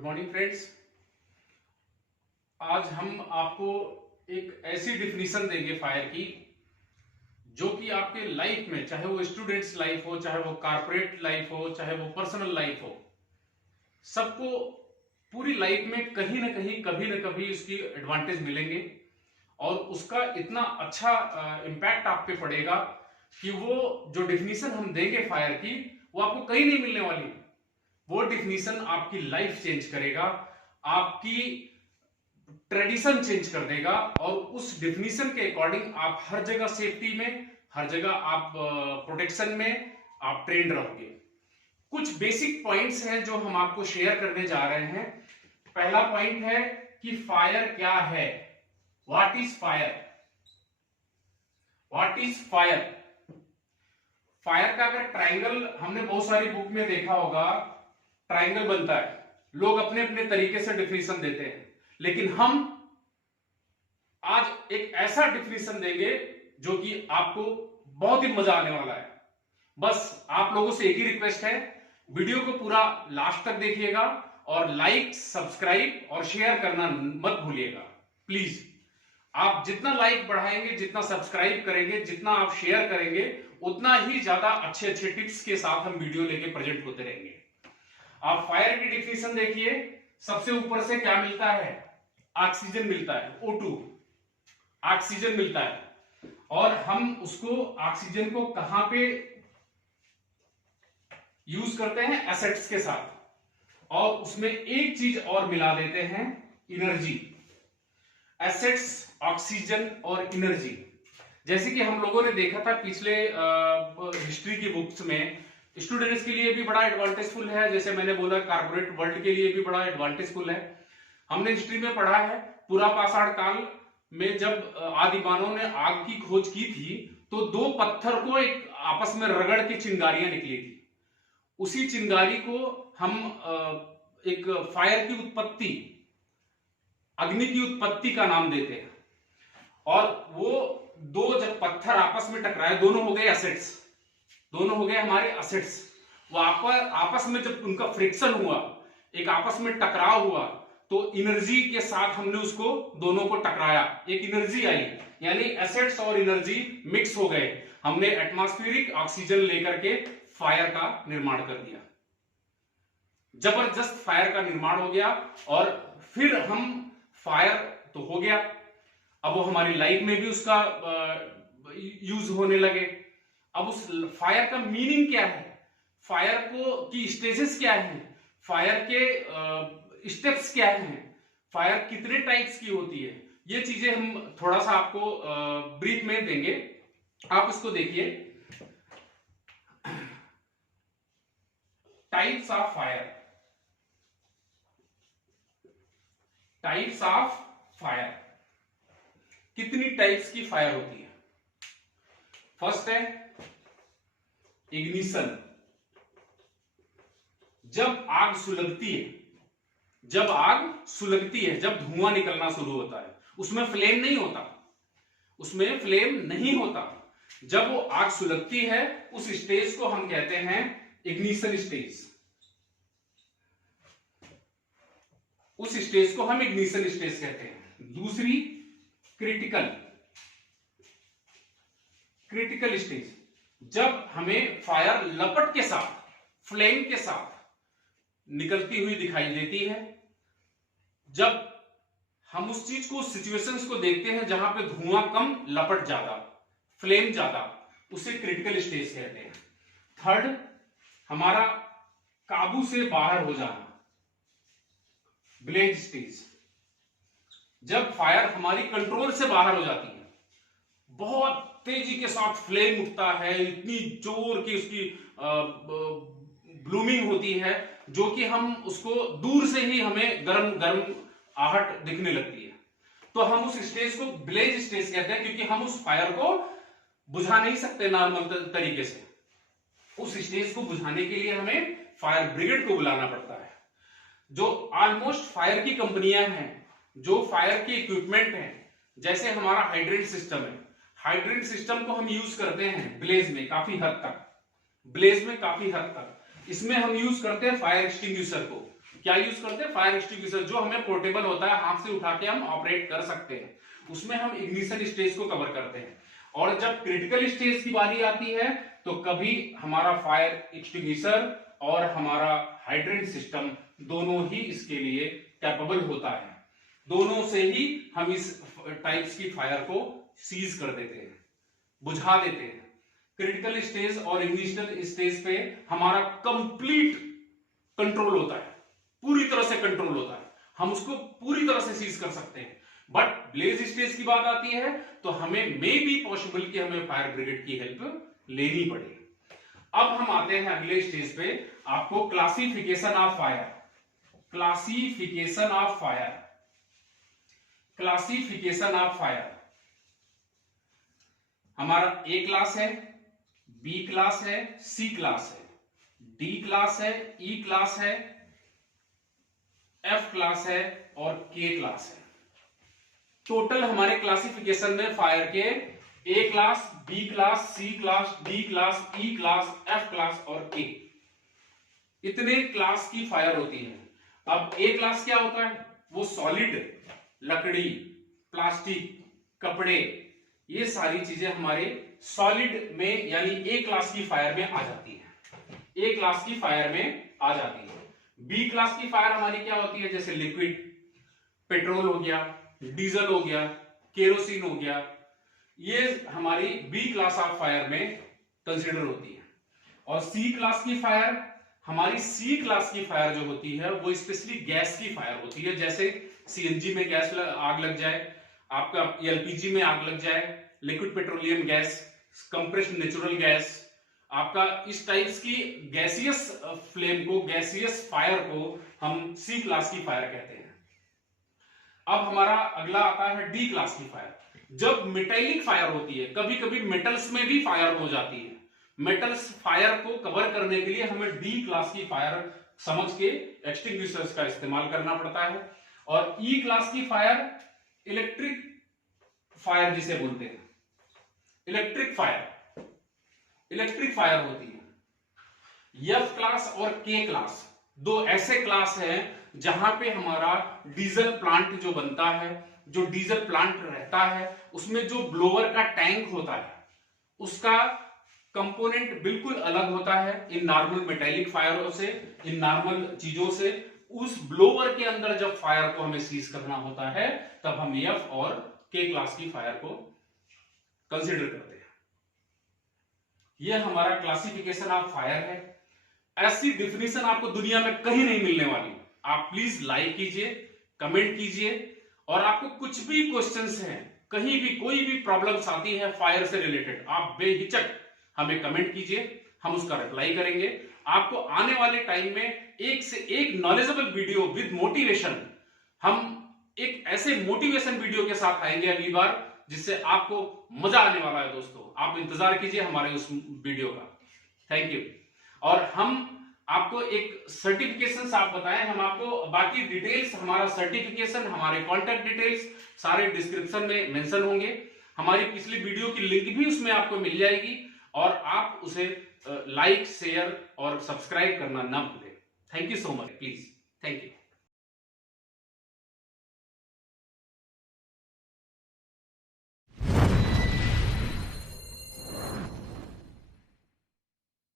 Good morning friends. आज हम आपको एक ऐसी डिफिनीशन देंगे फायर की जो कि आपके लाइफ में, चाहे वो स्टूडेंट्स लाइफ हो, चाहे वो कारपोरेट लाइफ हो, चाहे वो पर्सनल लाइफ हो, सबको पूरी लाइफ में कहीं ना कहीं कभी ना कभी उसकी एडवांटेज मिलेंगे और उसका इतना अच्छा इम्पैक्ट आप पे पड़ेगा कि वो जो डिफिनीशन हम देंगे फायर की वो आपको कहीं नहीं मिलने वाली। वो डिफिनीशन आपकी लाइफ चेंज करेगा, आपकी ट्रेडिशन चेंज कर देगा और उस डिफिनीशन के अकॉर्डिंग आप हर जगह सेफ्टी में, हर जगह आप प्रोटेक्शन में आप ट्रेंड रहोगे। कुछ बेसिक पॉइंट्स हैं जो हम आपको शेयर करने जा रहे हैं। पहला पॉइंट है कि फायर क्या है। What is fire? What is fire? Fire का अगर ट्रायंगल हमने बहुत सारी बुक में देखा होगा, ट्रायंगल बनता है, लोग अपने अपने तरीके से डिफिनीशन देते हैं, लेकिन हम आज एक ऐसा डिफिनीशन देंगे जो कि आपको बहुत ही मजा आने वाला है। बस आप लोगों से एक ही रिक्वेस्ट है, वीडियो को पूरा लास्ट तक देखिएगा और लाइक, सब्सक्राइब और शेयर करना मत भूलिएगा प्लीज। आप जितना लाइक बढ़ाएंगे, जितना सब्सक्राइब करेंगे, जितना आप शेयर करेंगे, उतना ही ज्यादा अच्छे अच्छे टिप्स के साथ हम वीडियो लेके प्रेजेंट होते रहेंगे। आप फायर की डिफिनीशन देखिए। सबसे ऊपर से क्या मिलता है? ऑक्सीजन मिलता है, O2 ऑक्सीजन मिलता है। और हम उसको ऑक्सीजन को कहां पे यूज करते हैं? एसेट्स के साथ। और उसमें एक चीज और मिला देते हैं, एनर्जी। एसेट्स, ऑक्सीजन और एनर्जी। जैसे कि हम लोगों ने देखा था पिछले हिस्ट्री की बुक्स में, स्टूडेंट्स के लिए भी बड़ा एडवांटेजफुल है, जैसे मैंने बोला कारपोरेट वर्ल्ड के लिए भी बड़ा एडवांटेजफुल है। हमने हिस्ट्री में पढ़ा है, पूरा पाषाण काल में जब आदि मानव ने आग की खोज की थी तो दो पत्थर को एक आपस में रगड़ के चिंगारियां निकली थी। उसी चिंगारी को हम एक फायर की उत्पत्ति, अग्नि की उत्पत्ति का नाम देते हैं। और वो दो जब पत्थर आपस में टकराए, दोनों हो गए एसेट्स, दोनों हो गए हमारे एसेट्स। वो आपस में जब उनका फ्रिक्शन हुआ, एक आपस में टकराव हुआ, तो एनर्जी के साथ हमने उसको दोनों को टकराया, एक एनर्जी आई, यानी एसेट्स और एनर्जी मिक्स हो गए। हमने एटमॉस्फेरिक ऑक्सीजन लेकर के फायर का निर्माण कर दिया। जबरदस्त फायर का निर्माण हो गया। और फिर हम फायर तो हो गया, अब वो हमारी लाइफ में भी उसका यूज होने लगे। अब उस फायर का मीनिंग क्या है, फायर को की स्टेजेस क्या है, फायर के स्टेप्स क्या हैं, फायर कितने टाइप्स की होती है, ये चीजें हम थोड़ा सा आपको ब्रीफ में देंगे। आप इसको देखिए, types of fire. Types of fire, कितनी टाइप्स की फायर होती है? फर्स्ट है इग्निशन। जब आग सुलगती है, जब आग सुलगती है, जब धुआं निकलना शुरू होता है, उसमें फ्लेम नहीं होता, उसमें फ्लेम नहीं होता। जब वो आग सुलगती है, उस स्टेज को हम कहते हैं इग्निशन स्टेज। उस स्टेज को हम इग्निशन स्टेज कहते हैं। दूसरी क्रिटिकल। क्रिटिकल स्टेज, जब हमें फायर लपट के साथ, फ्लेम के साथ निकलती हुई दिखाई देती है, जब हम उस चीज को, सिचुएशंस को देखते हैं जहां पे धुआं कम, लपट ज्यादा, फ्लेम ज्यादा, उसे क्रिटिकल स्टेज कहते हैं। थर्ड, हमारा काबू से बाहर हो जाना, ब्लेज स्टेज। जब फायर हमारी कंट्रोल से बाहर हो जाती है, बहुत तेजी के साथ फ्लेम उठता है, इतनी जोर की उसकी ब्लूमिंग होती है जो कि हम उसको दूर से ही हमें गरम गरम आहट दिखने लगती है, तो हम उस स्टेज को ब्लेज स्टेज कहते हैं, क्योंकि हम उस फायर को बुझा नहीं सकते नॉर्मल तरीके से। उस स्टेज को बुझाने के लिए हमें फायर ब्रिगेड को बुलाना पड़ता है। जो ऑलमोस्ट फायर की कंपनियां हैं, जो फायर की इक्विपमेंट हैं, जैसे हमारा हाइड्रेंट सिस्टम है, हाइड्रेंट सिस्टम को हम यूज करते हैं ब्लेज में काफी हद तक, ब्लेज में काफी हद तक। इसमें हम यूज करते हैं फायर एक्सटिंग्विशर को। क्या यूज करते हैं? फायर एक्सटिंग्विशर, जो हमें पोर्टेबल होता है, हाथ से उठा के हम ऑपरेट कर सकते हैं। उसमें हम इग्निशन स्टेज को कवर करते हैं। और जब क्रिटिकल स्टेज की बारी आती है तो कभी हमारा फायर एक्सटिंग्विशर और हमारा हाइड्रेंट सिस्टम दोनों ही इसके लिए कैपेबल होता है। दोनों से ही हम इस टाइप्स की फायर को सीज कर देते हैं, बुझा देते हैं। क्रिटिकल स्टेज और इग्निशन स्टेज पे हमारा कंप्लीट कंट्रोल होता है, पूरी तरह से कंट्रोल होता है, हम उसको पूरी तरह से सीज कर सकते हैं। बट ब्लेज स्टेज की बात आती है तो हमें मे बी पॉसिबल कि हमें फायर ब्रिगेड की हेल्प लेनी पड़े। अब हम आते हैं अगले स्टेज पे, आपको classification of fire. Classification of fire, classification of fire. हमारा ए क्लास है, बी क्लास है, सी क्लास है, डी क्लास है, ई क्लास है, एफ क्लास है और के क्लास है। टोटल हमारे क्लासिफिकेशन में फायर के ए क्लास, बी क्लास, सी क्लास, डी क्लास, ई क्लास, एफ क्लास और के, इतने क्लास की फायर होती है। अब ए क्लास क्या होता है? वो सॉलिड, लकड़ी, प्लास्टिक, कपड़े, ये सारी चीजें हमारे सॉलिड में यानी ए क्लास की फायर में आ जाती है। ए क्लास की फायर में आ जाती है। बी क्लास की फायर हमारी क्या होती है? जैसे लिक्विड, पेट्रोल हो गया, डीजल हो गया, केरोसिन हो गया, ये हमारी बी क्लास ऑफ फायर में कंसीडर होती है। और सी क्लास की फायर, हमारी सी क्लास की फायर जो होती है वो स्पेशली गैस की फायर होती है। जैसे सीएनजी में गैस आग लग जाए, आपका एलपीजी में आग लग जाए, liquid petroleum gas, compressed natural gas, आपका इस टाइप्स की गैसियस फ्लेम को, गैसियस फायर को हम सी क्लास की फायर कहते हैं। अब हमारा अगला आता है डी क्लास की फायर। जब मेटेलिक फायर होती है, कभी कभी मेटल्स में भी फायर हो जाती है, मेटल्स फायर को कवर करने के लिए हमें डी क्लास की फायर समझ के एक्सटिंग्विशर्स का इस्तेमाल करना पड़ता है। और ई क्लास की फायर इलेक्ट्रिक फायर जिसे बोलते हैं, इलेक्ट्रिक फायर होती है। एफ क्लास और के क्लास दो ऐसे क्लास हैं जहां पे हमारा डीजल प्लांट जो बनता है, जो डीजल प्लांट रहता है, उसमें जो ब्लोअर का टैंक होता है उसका कंपोनेंट बिल्कुल अलग होता है इन नॉर्मल मेटेलिक फायरों से, इन नॉर्मल चीजों से। उस ब्लोअर के अंदर जब फायर को हमें सीज करना होता है तब हम एफ और के क्लास की फायर को कंसीडर करते हैं। यह हमारा क्लासिफिकेशन ऑफ फायर है। ऐसी डिफिनीशन आपको दुनिया में कहीं नहीं मिलने वाली। आप प्लीज लाइक कीजिए, कमेंट कीजिए, और आपको कुछ भी क्वेश्चंस हैं, कहीं भी कोई भी प्रॉब्लम्स आती है फायर से रिलेटेड, आप बेहिचक हमें कमेंट कीजिए, हम उसका रिप्लाई करेंगे। आपको आने वाले टाइम में एक से एक नॉलेजेबल वीडियो विद मोटिवेशन, हम एक ऐसे मोटिवेशन वीडियो के साथ आएंगे अगली बार जिससे आपको मजा आने वाला है। दोस्तों, आप इंतजार कीजिए हमारे उस वीडियो का। Thank you. और हम आपको एक सर्टिफिकेशन आप बताएं, हम आपको बाकी डिटेल्स, हमारा सर्टिफिकेशन, हमारे कॉन्टैक्ट डिटेल्स सारे डिस्क्रिप्शन में मेंशन होंगे। हमारी पिछली वीडियो की लिंक भी उसमें आपको मिल जाएगी, और आप उसे लाइक, शेयर और सब्सक्राइब करना ना भूलें। Thank you so much. Please, thank you.